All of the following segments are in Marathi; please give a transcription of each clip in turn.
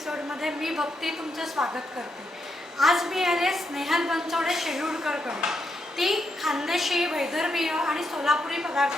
एपिसोडमध्ये मी भक्ती तुमचं स्वागत करते. आज मी आले स्नेहल बनसोडे शेड्यूलकरकडे ती खानदेशी वैदर्भीय आणि सोलापुरी पदार्थ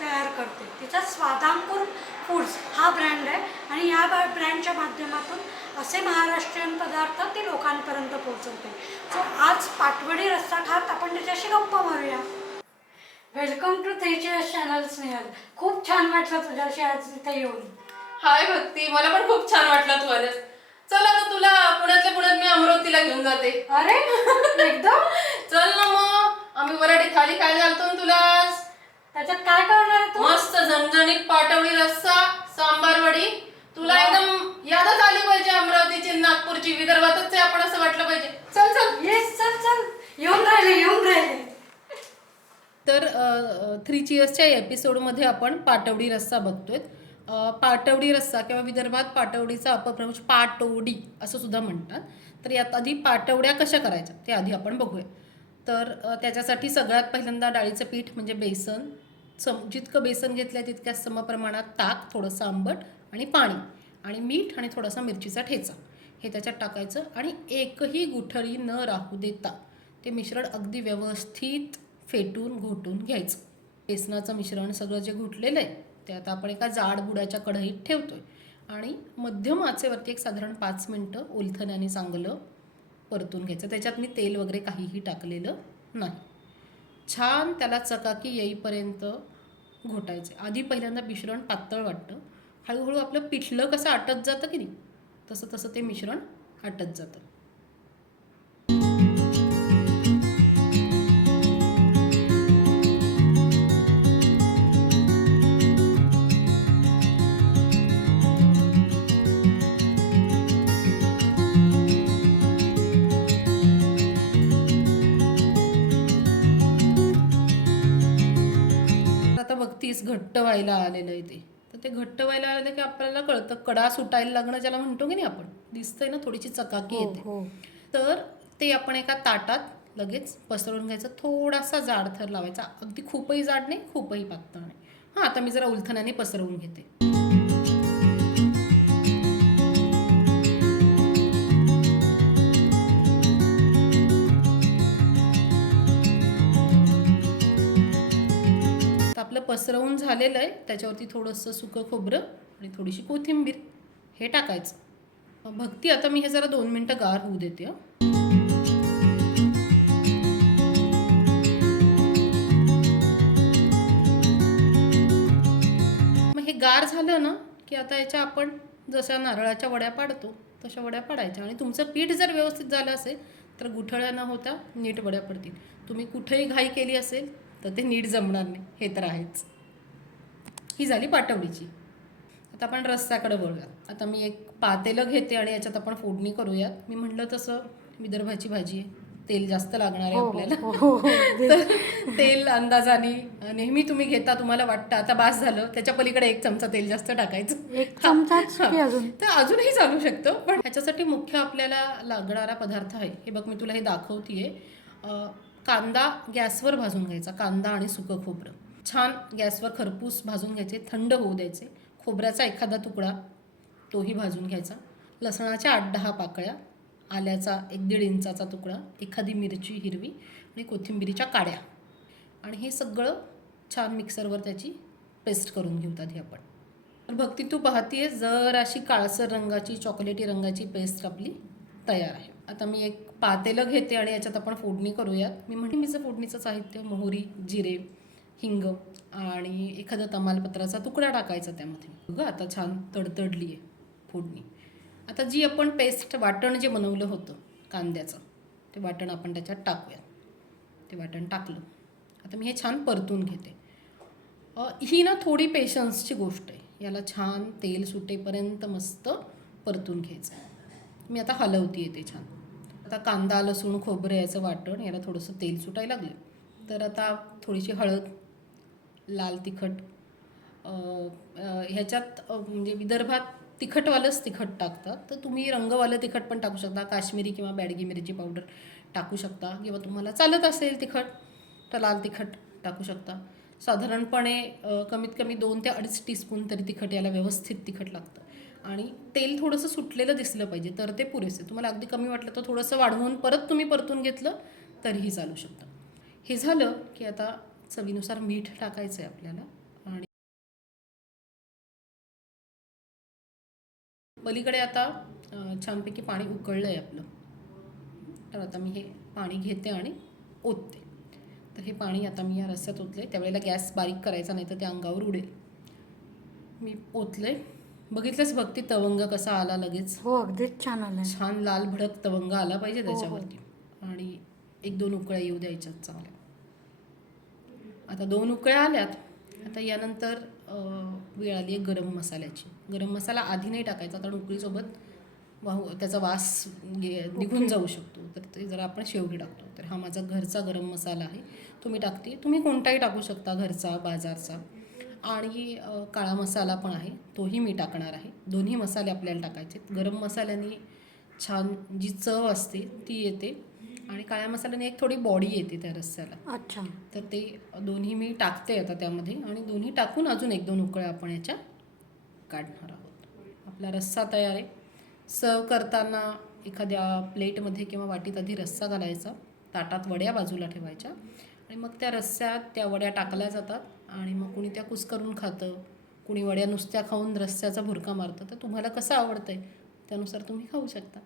तयार करते. तिचा स्वादांकूर फूड्स हा ब्रँड आहे आणि या ब्रँडच्या माध्यमातून असे महाराष्ट्रीयन पदार्थ ती लोकांपर्यंत पोहोचवते. सो आज पाटवडी रस्सा खात आपण त्याच्याशी गप्पा मारूया. Welcome to three channel Snehal खूप छान वाटलं तुझ्याशी आज इथे येऊन. हाय भक्ती मला पण खूप छान वाटलं तू आल्यास चल आता तुला पुण्यातल्या पुण्यात मी अमरावतीला घेऊन जाते. अरे एकदम? चल ना मग आम्ही वराठी थाली खायला घालतो ना तुला. त्याच्यात काय करणार तू? मस्त झणझणीत पाटवडी रस्सा सांबार वडी. तुला. एकदम यादच आली पाहिजे अमरावतीची नागपूरची विदर्भातच आहे आपण असं वाटलं पाहिजे. चल चल. येस चल चल. येऊन राहिले येऊन राहिले. तर थ्री चिअर्सच्या एपिसोडमध्ये आपण पाटवडी रस्सा बघतोय. पाटवडी रस्सा किंवा विदर्भात पाटवडीचा अपभ्रंश म्हणजे पाटोडी असं सुद्धा म्हणतात. तर यात आधी पाटवड्या कशा करायच्या ते आधी आपण बघूया. तर त्याच्यासाठी सगळ्यात पहिल्यांदा डाळीचं पीठ म्हणजे बेसन सम जितकं बेसन घेतलं आहे तितक्या समप्रमाणात ताक थोडंसं आंबट आणि पाणी आणि मीठ आणि थोडासा मिरचीचा ठेचा. हे त्याच्यात टाकायचं आणि एकही गुठळी न राहू देता ते मिश्रण अगदी व्यवस्थित फेटून घोटून घ्यायचं. बेसनाचं मिश्रण सगळं जे घुटलेलं आहे ते आता आपण एका जाड बुडाच्या कढईत ठेवतो आहे आणि मध्यम आचेवरती एक साधारण पाच मिनटं ओलथण्याने चांगलं परतून घ्यायचं. त्याच्यात मी तेल वगैरे काहीही टाकलेलं नाही. छान त्याला चकाकी येईपर्यंत घोटायचे. आधी पहिल्यांदा मिश्रण पातळ वाटतं. हळूहळू आपलं पिठलं कसं आटत जातं की नाही तसं तसं ते मिश्रण आटत जातं. आता बघतीस घट्ट व्हायला आलेलं आहे ते. तर ते घट्ट व्हायला आलेलं की आपल्याला कळतं कडा सुटायला लागणं ज्याला म्हणतो की नाही आपण. दिसतंय ना थोडीशी चकाकी हो, येते तर ते आपण एका ताटात लगेच पसरवून घ्यायचं. थोडासा जाड थर लावायचा. अगदी खूपही जाड नाही खूपही पातळ नाही. हां आता मी जरा उलथण्याने पसरवून घेते. पसरवून झालेलं आहे. त्याच्यावरती थोडंसं सुकं खोबरं आणि थोडीशी कोथिंबीर हे टाकायचं. भक्ती आता मी हे जरा दोन मिनटं गार होऊ देते मग हे गार झालं ना की आता याच्या आपण जशा नारळाच्या वड्या पाडतो तशा वड्या पाडायच्या. आणि तुमचं पीठ जर व्यवस्थित झालं असेल तर गुठळ्या न होता नीट वड्या पडतील. तुम्ही कुठेही घाई केली असेल तर ते नीट जमणार नाही. हे तर आहेच. ही झाली पाटवडीची आता आपण रस्स्याकडे वळूयात. आता मी एक पातेलं घेते आणि याच्यात आपण फोडणी करूयात. मी म्हटलं तसं विदर्भाची भाजी आहे. तेल जास्त लागणार आहे हो, आपल्याला. हो, हो, हो. तर तेल अंदाजाने नेहमी तुम्ही घेता तुम्हाला वाटतं. आता बास झालं. त्याच्या पलीकडे एक चमचा तेल जास्त टाकायचं. एक अजून. तर अजूनही चालू शकतं. पण ह्याच्यासाठी मुख्य आपल्याला लागणारा पदार्थ आहे. हे बघ मी तुला हे दाखवतीये. कांदा गॅसवर भाजून घ्यायचा कांदा आणि सुकं खोबरं. छान गॅसवर खरपूस भाजून घ्यायचे थंड होऊ द्यायचे. खोबऱ्याचा एखादा तुकडा तोही भाजून घ्यायचा. लसणाच्या आठ दहा पाकळ्या आल्याचा एक दीड इंचाचा तुकडा एखादी मिरची हिरवी आणि कोथिंबिरीच्या काड्या. आणि हे सगळं छान मिक्सरवर त्याची पेस्ट करून घेऊत आधी आपण. तर भक्ती तू पाहतीये जर अशी काळसर रंगाची चॉकलेटी रंगाची पेस्ट आपली तयार आहे. आता मी एक पातेलं घेते आणि याच्यात आपण फोडणी करूयात. मी म्हणते मीचं फोडणीचं साहित्य मोहरी जिरे हिंग आणि एखादा तमालपत्राचा तुकडा टाकायचा त्यामध्ये. बघा आता छान तडतडली आहे फोडणी. आता जी आपण पेस्ट वाटण जे बनवलं होतं कांद्याचं ते वाटण आपण त्याच्यात टाकूया ते वाटण टाकलं. आता मी हे छान परतून घेते. ही ना थोडी पेशन्सची गोष्ट आहे. याला छान तेल सुटेपर्यंत मस्त परतून घ्यायचं. मी आता हलवते ते छान. आता कांदा लसूण खोबरं याचं वाटण याला थोडंसं तेल सुटायला लागलं तर आता थोडीशी हळद लाल तिखट ह्याच्यात म्हणजे विदर्भात तिखटवालंच तिखट टाकतात. तर तुम्ही रंगवालं तिखट पण टाकू शकता. काश्मीरी किंवा बॅडगी मिरची पावडर टाकू शकता किंवा तुम्हाला चालत असेल तिखट तर लाल तिखट टाकू शकता. साधारणपणे कमीत कमी दोन ते अडीच टीस्पून तरी तिखट याला व्यवस्थित तिखट लागतं. आणि तेल थोडंसं सुटलेलं दिसलं पाहिजे तर ते पुरेसे. तुम्हाला अगदी कमी वाटलं तर थोडंसं वाढवून परत तुम्ही परतून घेतलं तरीही चालू शकतं. हे झालं की आता चवीनुसार मीठ टाकायचं आहे आपल्याला आणि पलीकडे आता छानपैकी पाणी उकळलं आहे आपलं. तर आता मी हे पाणी घेते आणि ओतते. तर हे पाणी आता मी या रस्त्यात ओतले त्यावेळेला गॅस बारीक करायचा नाही तर ते अंगावर उडेल. मी ओतले बघितलंच भक्ती तवंग कसा आला लगेच. हो अगदीच छान आलंय. छान लाल भडक तवंग आला पाहिजे हो, हो. त्याच्यावरती. आणि एक दोन उकळ्या येऊ द्यायच्यात चांगल्या. आता दोन उकळ्या आल्यात आता यानंतर अं, वेळ आली आहे गरम मसाल्याची. गरम मसाला आधी नाही टाकायचा कारण उकळीसोबत वाहू त्याचा वास गे- निघून जाऊ शकतो. तर ते जरा आपण शेवटी टाकतो. तर हा माझा घरचा गरम मसाला आहे. तो मी टाकते. तुम्ही कोणताही टाकू शकता घरचा बाजारचा. आणि काळा मसाला पण आहे. तोही मी टाकणार आहे. दोन्ही मसाले आपल्याला टाकायचे गरम मसाल्याने छान जी चव असते ती येते आणि काळ्या मसाल्याने एक थोडी बॉडी येते त्या रस्स्याला. अच्छा. तर ते दोन्ही मी टाकते आता त्यामध्ये आणि दोन्ही टाकून अजून एक दोन उकळ्या आपण याच्या काढणार आहोत. आपला रस्सा तयार आहे. सर्व करताना एखाद्या प्लेटमध्ये किंवा वाटीत आधी रस्सा घालायचा. ताटात वड्या बाजूला ठेवायच्या आणि मग त्या रस्स्यात त्या वड्या टाकल्या जातात. आणि मग कुणी त्या कुस्करून खातं कुणी वड्या नुसत्या खाऊन रस्स्याचा भुरका मारतं. तर तुम्हाला कसं आवडतंय? त्यानुसार तुम्ही खाऊ शकता.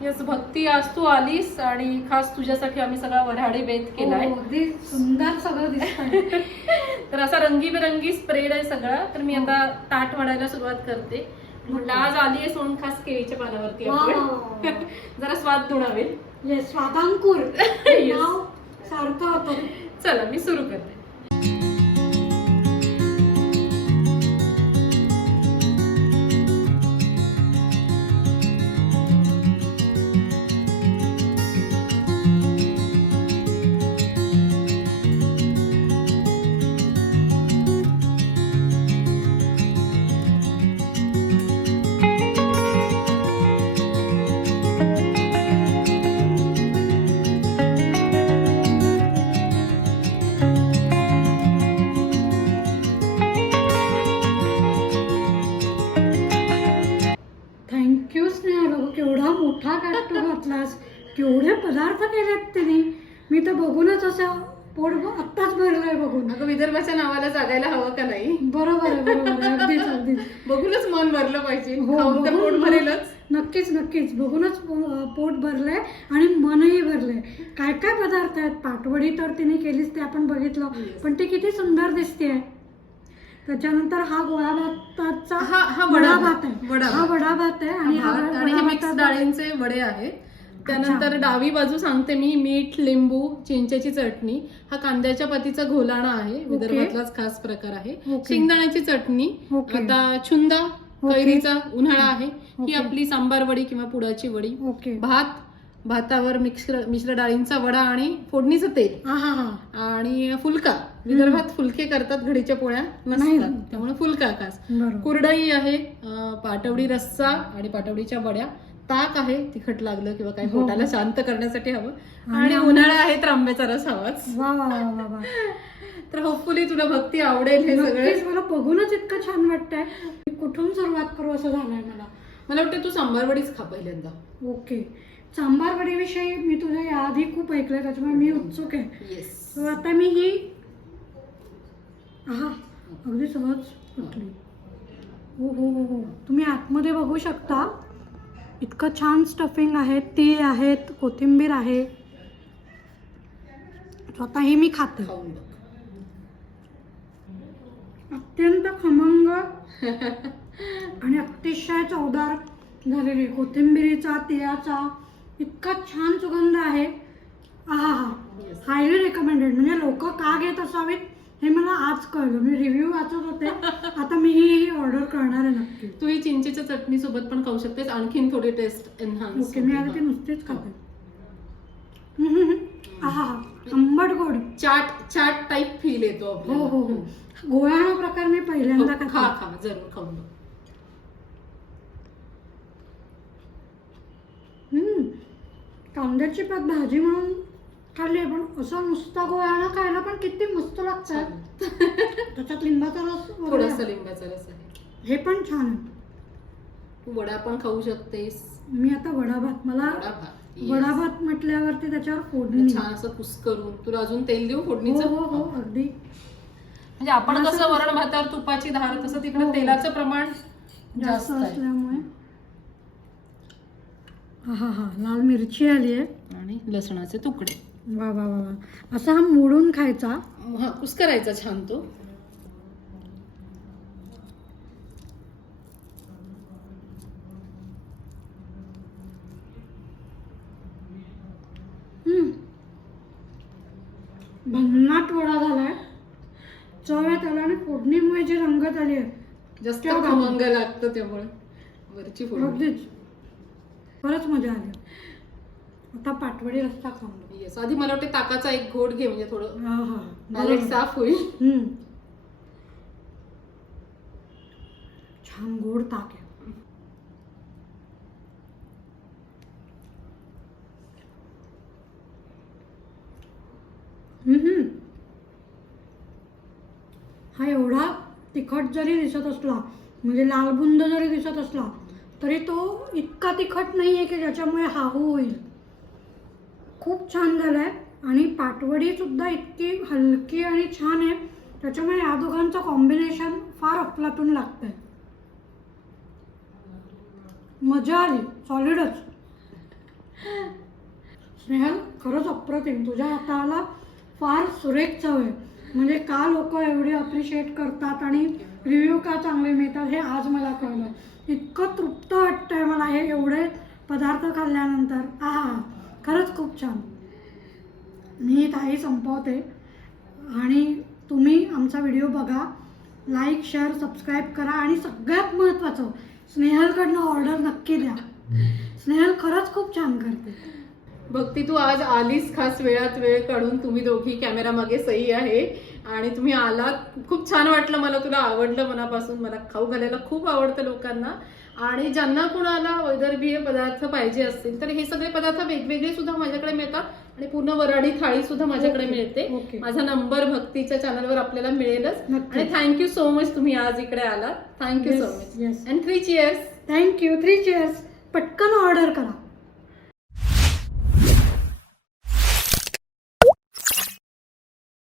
येस भक्ती आज तू आलीस आणि खास तुझ्यासाठी आम्ही सगळा वऱ्हाडी बेत केलाय. हो, अगदी सुंदर सगळं दिसतंय. तर असा रंगीबेरंगी स्प्रेड आहे सगळा. तर मी आता ताट वाढायला सुरुवात करते. म्हटलं आज आली आहे सोन खास केळीच्या पानावरती आपण. जरा स्वाद ये स्वादांकुर. सारखं होतं. चला मी सुरू करते. केवढे पदार्थ केलेत त्यांनी मी तर बघूनच असं पोट आत्ताच भरलंय बघून. अगं विदर्भाच्या नावाला जागायला हवं का नाही? बरोबर आहे बरोबर आहे. अगदीच अगदीच. बघूनच मन भरलं पाहिजे. हो, खाऊन तर बघून पोट भरेलच. नक्कीच नक्कीच. बघूनच पो- पोट भरलंय आणि मनही भरलंय. काय काय पदार्थ आहेत? पाटवडी तर तिने केलीच ते आपण बघितलं. Yes. पण ती किती सुंदर दिसते त्याच्यानंतर हा गोळा भाताचा हा हा वडा भात आहे. वडा हा वडा भात आहे आणि हा भात आणि वडा हे मिक्स भाताचा- डाळींचे वडे आहेत. त्यानंतर. डावी बाजू सांगते मी मीठ लिंबू चिंचेची चटणी. हा कांद्याच्या पातीचा घोलाणा आहे विदर्भातलाच खास प्रकार आहे. शेंगदाण्याची चटणी. आता छुंदा. कैरीचा उन्हाळा आहे. ही. आपली सांबार वडी किंवा पुडाची वडी. भात भातावर मिक्स मिश्र डाळींचा वडा आणि फोडणीचं तेल. आणि फुलका. विदर्भात फुलके करतात घडीच्या पोळ्या. नसतात. त्यामुळे फुलका खास. कुरडई आहे पाटवडी रस्सा आणि पाटवडीच्या वड्या. ताक आहे तिखट लागलं किंवा काही हो. पोटाला शांत करण्यासाठी हवं. आणि उन्हाळा आहे तर आंब्याचा रस हवाच. वा वा वा वा वा. तर होपफुली तुला भक्ती आवडेल हे सगळे. मला बघूनच इतकं छान वाटतंय. मी कुठून सुरुवात करू असं झालंय मला? मला वाटतं तू सांबार वडीच खा पहिल्यांदा. ओके. सांबार वडीविषयी मी तुझ्या याआधी खूप ऐकलंय त्याच्यामुळे मी उत्सुक आहे. तर आता मी ही हा अगदी सहज हो हो हो हो. तुम्ही आतमध्ये बघू शकता. इतकं छान स्टफिंग आहे तीळ आहेत कोथिंबीर आहे. स्वतःही मी खाते. अत्यंत खमंग आणि अतिशय चवदार झालेली कोथिंबिरीचा तिळाचा इतका छान सुगंध आहे. आहा हा. हायली रेकमेंडेड म्हणजे लोक का घेत असावीत? हे मला आज कळलं. मी रिव्ह्यू वाचत होते. आता मी ही ऑर्डर करणार आहे नक्की. तू ही चिंचेच्या चटणी सोबत पण खाऊ शकतेस. आणखीन थोडी टेस्ट एनहान्स ओके मी आता ती नुसतीच खाते. आहा हा आंबट गोड. चाट चाट टाईप फील येतो हो हो हो. आपल्याला गोळ्याचा प्रकार मी पहिल्यांदा हो, खा खाते. खा जरूर खाऊन बघ. कांद्याची पात भाजी म्हणून खाल्ली आहे, पण असं नुसता गोळ्याला खायला पण किती मस्त लागतात. त्याच्यात लिंबाचा रस वगैरे. थोडासा. लिंबाचा रस आहे. हे पण छान आहे. तू वडा पण खाऊ शकतेस. मी आता वडा भात मला वडा भात yes. वडा भात म्हटल्यावरती त्याच्यावर फोडणी छान असं कुस करून. तुला अजून तेल देऊ हो फोडणीचं? हो हो अगदी. म्हणजे आपण कसं वरण भातावर तुपाची धार तसं तिकडे हो, हो. तेलाचं प्रमाण जास्त जास्त आहे. असल्यामुळे. हा हा. लाल मिरची आली आहे. आणि लसणाचे तुकडे. वा वा वा वा. असा हा मोडून खायचा? हा कुस करायचा छान तो. हम्म. भन्नाट वडा झालाय. चव आहे त्याला आणि फोडणीमुळे जी रंगत आली आहे जास्त खमंग लागतं त्यामुळे. वरची फोडणी. अगदीच. बरंच मजा आली. आता पाटवडी रस्ता खाऊन येस आधी मला वाटतं ताकाचा एक घोट घे म्हणजे थोडं हा हा. साफ होईल हम्म. छान गोड ताक आहे हम्म. हा एवढा तिखट जरी दिसत असला म्हणजे लालबुंद जरी दिसत असला तरी तो इतका तिखट नाही आहे की ज्याच्यामुळे हाहू होईल खूप छान झालं आहे आणि पाटवडीसुद्धा इतकी हलकी आणि छान आहे. त्याच्यामुळे या दोघांचं कॉम्बिनेशन फार अफलातून आहे मजा आली. सॉलिडच स्नेहल खरंच अप्रतिम. तुझ्या हाताला फार सुरेख चव आहे. म्हणजे का लोक एवढे अप्रिशिएट करतात आणि रिव्ह्यू का चांगले मिळतात हे आज मला कळलं. इतकं तृप्त वाटतंय मला हे एवढे पदार्थ खाल्ल्यानंतर. आहा. खरंच खूप छान. मी ताई संपवते. आणि तुम्ही आमचा व्हिडिओ बघा लाईक शेअर सबस्क्राईब करा आणि सगळ्यात महत्त्वाचं स्नेहलकडनं ऑर्डर नक्की द्या. स्नेहल खरंच खूप छान करते. भक्ती तू आज आलीस खास वेळात वेळ काढून. तुम्ही दोघी कॅमेरा मागे सही आहे. आणि तुम्ही आलात. खूप छान वाटलं मला तुला आवडलं मनापासून. मला खाऊ घालायला खूप आवडतं लोकांना. आणि ज्यांना कुणाला वैदर्भीय पदार्थ पाहिजे असतील तर हे सगळे पदार्थ वेगवेगळे सुद्धा माझ्याकडे मिळतात. आणि पूर्ण वराडी थाळी सुद्धा माझ्याकडे मिळते. माझा नंबर भक्तीच्या चॅनलवर आपल्याला मिळेलच. आणि थँक्यू सो मच तुम्ही आज इकडे आलात. Thank you so much. And three cheers thank you three chairs पटकन ऑर्डर करा.